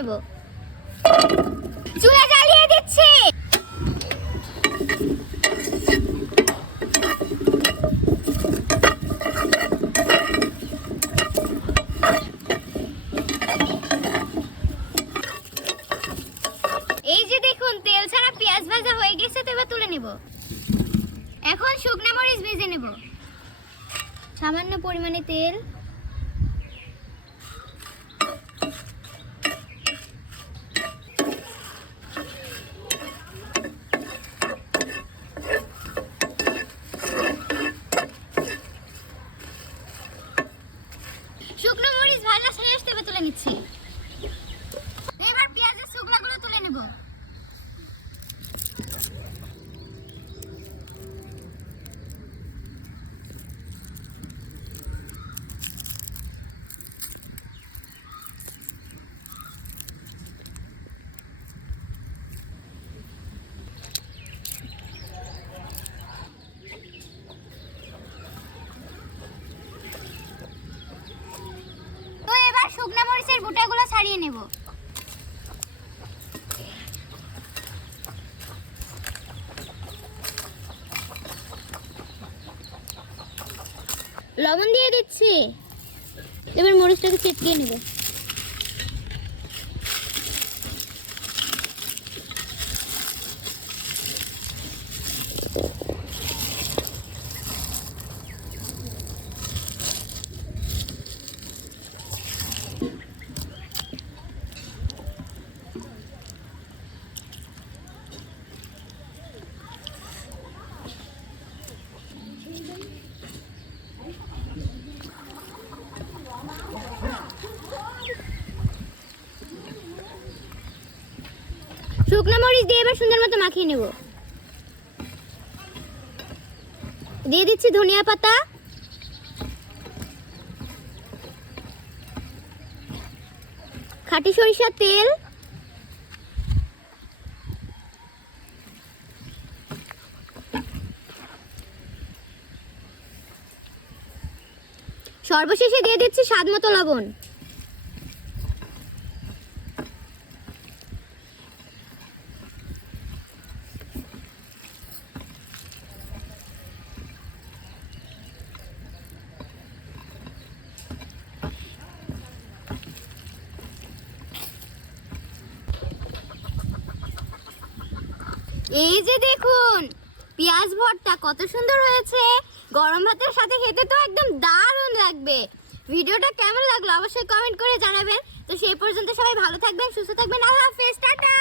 নেব। চুলা জ্বালিয়ে দিচ্ছি। এই যে দেখুন তেল ছাড়া পেঁয়াজ ভাজা হয়ে গেছে, তো এবার তুলে নেব। এখন শুকনো মরিচ ভেজে নেব। সামান্য পরিমাণে তেল, শুকনো মরিচ ভাজা শেষ, তেবে তুলে নিচ্ছি। এবার পেঁয়াজের শুকনাগুলো তুলে নেব। তো এবার শুকনো মরিচের গোটাগুলো ছাড়িয়ে নেব। লবণ দিয়ে দিচ্ছি। এবার মরিচটাকে চিটকিয়ে নেব। শুকনো মরিচ দিয়ে এবার সুন্দর মতো মাখিয়ে নেব। দিয়ে দিচ্ছি ধনিয়া পাতা, খাঁটি সরিষার তেল, সর্বশেষে দিয়ে দিচ্ছি স্বাদ মতো লবণ। এই যে দেখুন পেঁয়াজ ভর্তা কত সুন্দর হয়েছে। গরম ভাতের সাথে খেতে তো একদম দারুণ লাগবে। ভিডিওটা কেমন লাগলো অবশ্যই কমেন্ট করে জানাবেন। তো সেই পর্যন্ত সবাই ভালো থাকবেন, সুস্থ থাকবেন। আল্লাহ হাফেজ, টাটা।